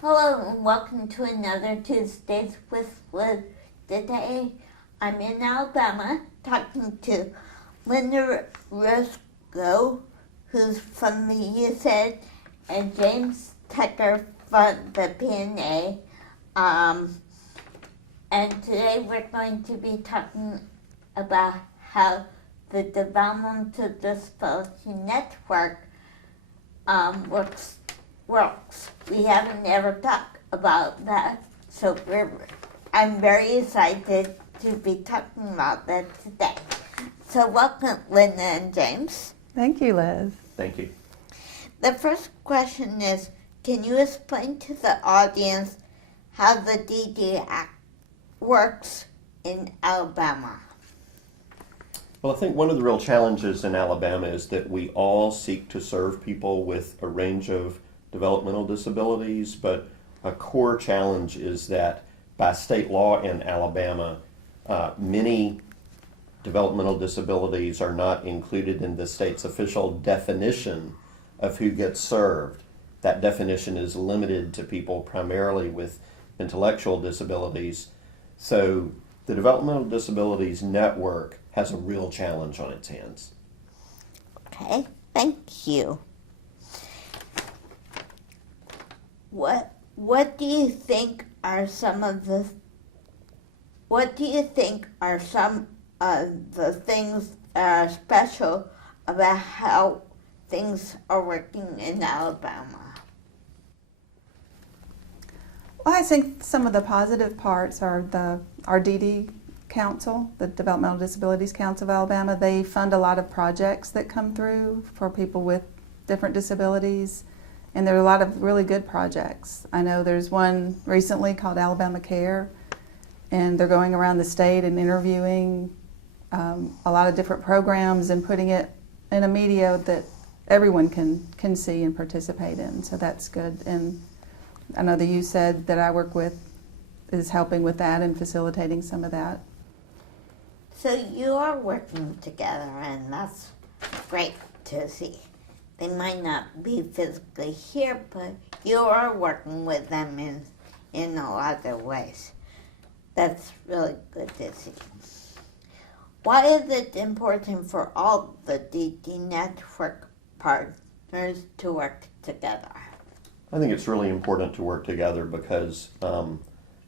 Hello and welcome to another Tuesdays with Liz. Today I'm in Alabama talking to Linda Russo, who's from the UCEDD, and James Tucker from the PNA. And today we're going to be talking about how the Developmental Disability Network works. We haven't ever talked about that, so I'm very excited to be talking about that today. So welcome, Linda and James. Thank you, Liz. Thank you. The first question is, can you explain to the audience how the DD Act works in Alabama? Well, I think one of the real challenges in Alabama is that we all seek to serve people with a range of developmental disabilities, but a core challenge is that by state law in Alabama, many developmental disabilities are not included in the state's official definition of who gets served. That definition is limited to people primarily with intellectual disabilities. So the Developmental Disabilities Network has a real challenge on its hands. Okay, thank you. What do you think are some of the things that are special about how things are working in Alabama? Well, I think some of the positive parts are our DD Council, the Developmental Disabilities Council of Alabama. They fund a lot of projects that come through for people with different disabilities, and there are a lot of really good projects. I know there's one recently called Alabama Care, and they're going around the state and interviewing a lot of different programs and putting it in a media that everyone can see and participate in, so that's good. And I know the UCEDD that I work with is helping with that and facilitating some of that. So you are working together, and that's great to see. They might not be physically here, but you are working with them in a lot of ways. That's really good to see. Why is it important for all the DD Network partners to work together? I think it's really important to work together because,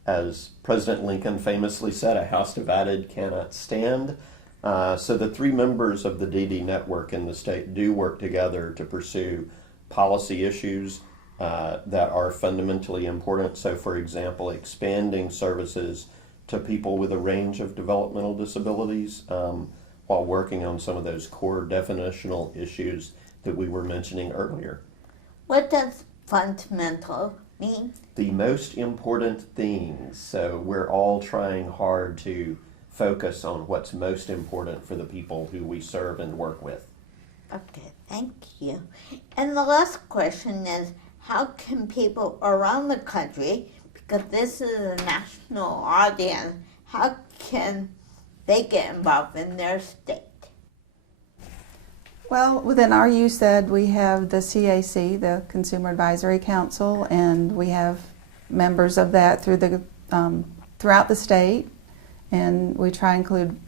as President Lincoln famously said, a house divided cannot stand. So the three members of the DD network in the state do work together to pursue policy issues that are fundamentally important. So, for example, expanding services to people with a range of developmental disabilities while working on some of those core definitional issues that we were mentioning earlier. What does fundamental mean? The most important things. So we're all trying hard to focus on what's most important for the people who we serve and work with. Okay, thank you. And the last question is, how can people around the country, because this is a national audience, how can they get involved in their state? Well, within our UCEDD, we have the CAC, the Consumer Advisory Council, and we have members of that throughout the state. And we try to include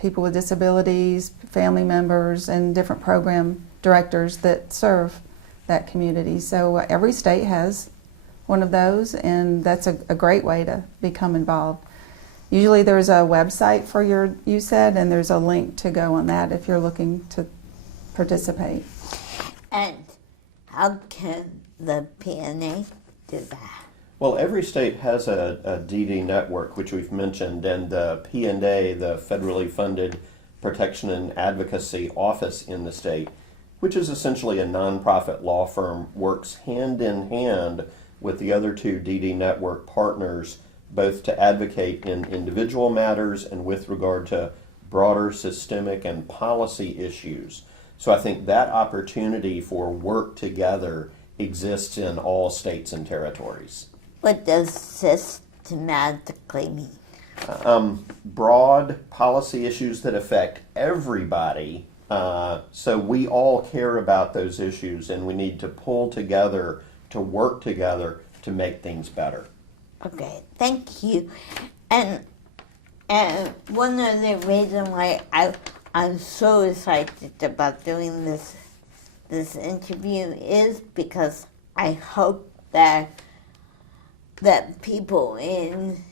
people with disabilities, family members, and different program directors that serve that community. So every state has one of those, and that's a great way to become involved. Usually there's a website for your UCEDD, and there's a link to go on that if you're looking to participate. And how can the PNA do that? Well, every state has a DD network, which we've mentioned, and the P&A, the federally funded Protection and Advocacy Office in the state, which is essentially a nonprofit law firm, works hand in hand with the other two DD network partners, both to advocate in individual matters and with regard to broader systemic and policy issues. So I think that opportunity for work together exists in all states and territories. What does systematically mean? Broad policy issues that affect everybody. So we all care about those issues, and we need to pull together to work together to make things better. Okay, thank you. And one of the reasons why I'm so excited about doing this interview is because I hope that people in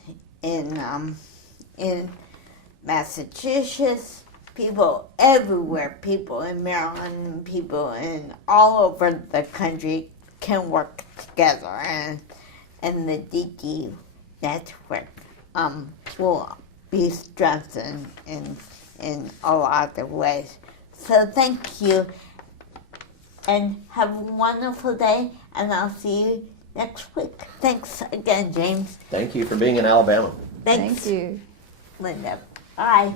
Massachusetts, people everywhere, people in Maryland, people in all over the country can work together, and the DD network will be strengthened in a lot of ways. So thank you, and have a wonderful day, and I'll see you next week. Thanks again, James. Thank you for being in Alabama. Thanks, Thank you. Linda. Bye.